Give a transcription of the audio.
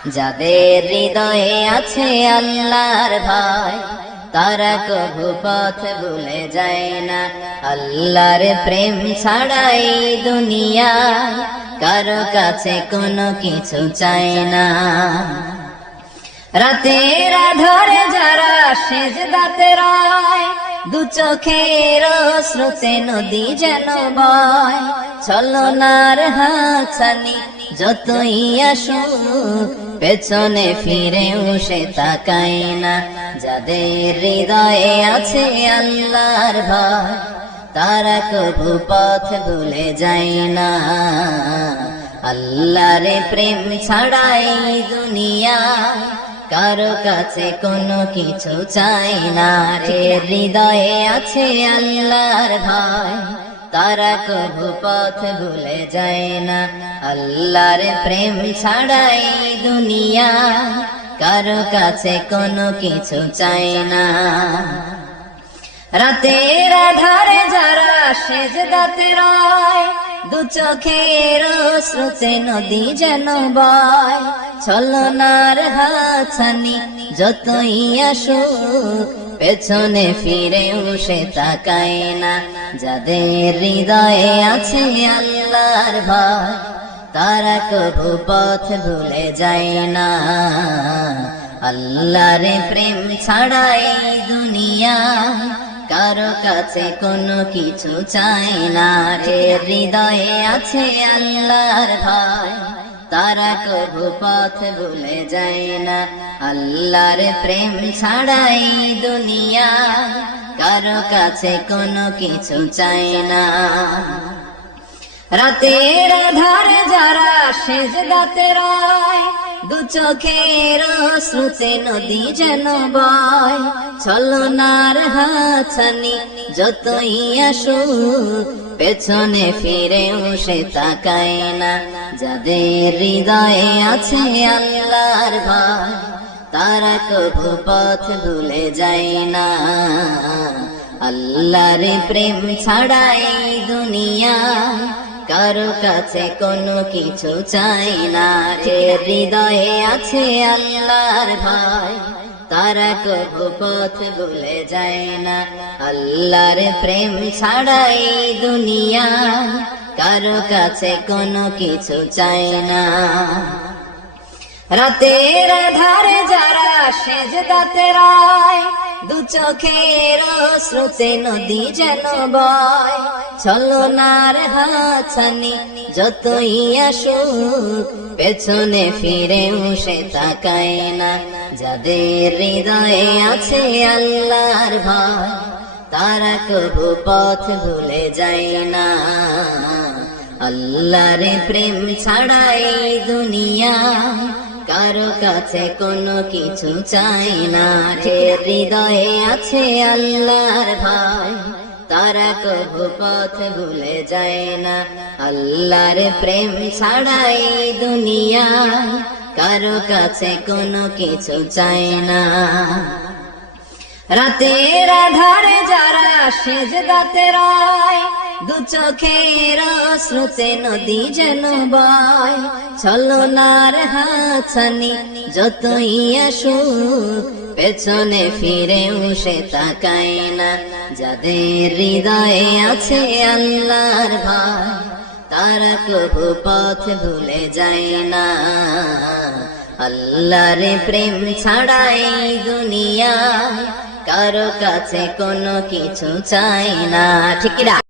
যাদের হৃদয়ে আছে আল্লাহর ভয়, তারা কভু পথ ভুলে যায় না। আল্লাহর প্রেম ছাড়া এই দুনিয়ায় কারো কাছে কোনো কিছু চায় না। রাতের আধারে যারা সেজদাতে রয়, দু চোখের স্রোতে নদী যেন বয়। ছলনার হাতছানি যতই আসুক, পেছনে ফিরেও সে তাকায় না। যাদের হৃদয়ে আছে আল্লাহর ভয়, তারা কভু পথ ভুলে যায় না। আল্লাহর প্রেম ছাড়া এই দুনিয়ায় কারো কাছে কোনো কিছু চাই না। যে হৃদয়ে আছে আল্লাহর ভয়, তারা কভু পথ ভুলে যায় না। আল্লাহর প্রেম ছাড়া এই দুনিয়ায় কারো কাছে কোনো কিছু চাই না। রাতের আধারে যারা সেজদাতে রয়, দু চোখের স্রোতে নদী যেন বয়। ছলনার হাতছানি যতই আসুক, পেছনে ফিরেও সে তাকায় না। যাদের হৃদয়ে আছে আল্লাহর ভয়, তারা কভু পথ ভুলে যায় না। আল্লাহর প্রেম ছাড়া এই দুনিয়ায় কারো কাছে কোনো কিছু চাই না। যে হৃদয়ে আছে আল্লাহর ভয়, তারা কভু পথ ভুলে যায় না। আল্লাহর প্রেম ছাড়া এই দুনিয়ায় কারো কাছে কোনো কিছু চাই না। রাতের আধারে যারা সেজদাতে রয়, দু চোখের স্রোতে নদী যেন বয়। ছলনার হাতছানি যতই আসুক, পেছনে ফিরেও সে তাকায় না। যাদের হৃদয়ে আছে আল্লাহর ভয়, তারা কভু পথ ভুলে যায় না। আল্লাহর প্রেম ছাড়া এই দুনিয়ায় কারো কাছে কোনো কিছু চাই না। যে হৃদয়ে আছে আল্লাহর ভয়, তারা কভু পথ ভুলে যায় না। আল্লাহর প্রেম ছাড়া এই দুনিয়ায় কারো কাছে কোনো কিছু চাই না। রাতের আধারে যারা সেজদাতে রয়, দু চোখের স্রোতে নদী যেন বয়। ছলনার হাতছানি যতই আসুক, পেছনে ফিরেও সে তাকায় না। যাদের হৃদয়ে আছে আল্লাহর ভয়, তারা কভু পথ ভুলে যায় না। আল্লাহর প্রেম ছাড়া এই দুনিয়ায় কারো কাছে কোনো কিছু চাই না। যে হৃদয়ে আছে আল্লাহর ভয়, তারা কভু পথ ভুলে যায় না। আল্লাহর প্রেম ছাড়া এই দুনিয়ায় কারো কাছে কোনো কিছু চাই না। রাতের আধারে যারা সেজদাতে রয়, দু চোখের স্রোতে নদী যেন বয়। ছলনার হাতছানি যতই আসুক, পেছনে ফিরেও সে তাকায় না। যাদের হৃদয়ে আছে আল্লাহর ভয়, তারা কভু পথ ভুলে যায় না। আল্লাহর প্রেম ছাড়া এই দুনিয়ায় কারো কাছে কোনো কিছু চাই না। ঠিক না?